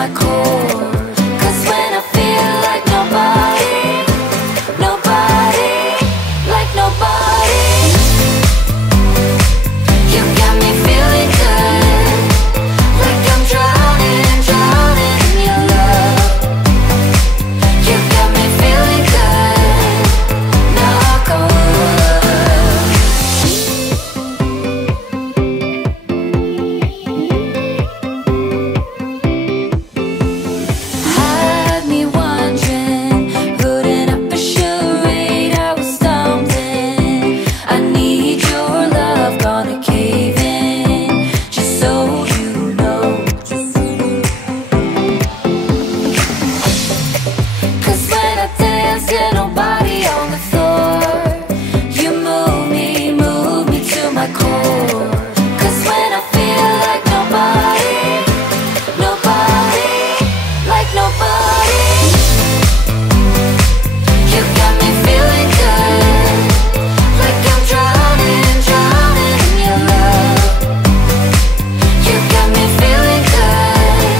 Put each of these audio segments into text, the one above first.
my core. 'Cause when I feel like nobody, nobody, like nobody, you got me feeling good, like I'm drowning, drowning in your love. You got me feeling good, knock on wood. Had me wondering, putting up a charade, I was stumbling. I need your love, gonna cave in, just so you know. 'Cause when I dance, yeah, nobody on the floor. You move me to my core. 'Cause when I feel like nobody, nobody, like nobody, you got me feeling good, like I'm drowning, drowning in your love. You got me feeling good,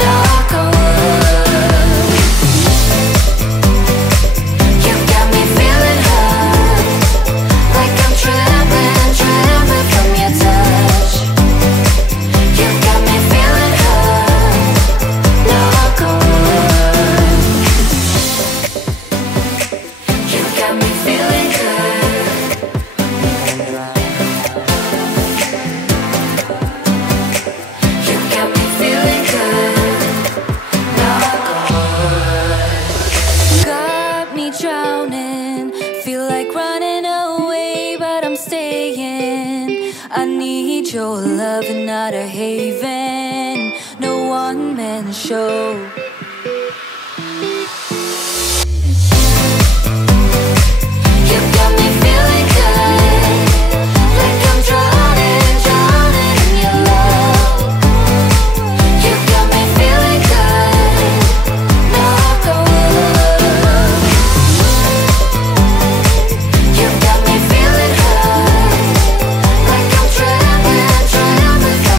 knock on wood. You got me feeling hurt, like I'm trembling, trembling from your touch. You got me feeling hurt, knock on wood. You got me feeling good. You got me feeling good, knock on wood. Got me drowning, feel like running away, but I'm staying. I need your love and not a haven, no one-man show.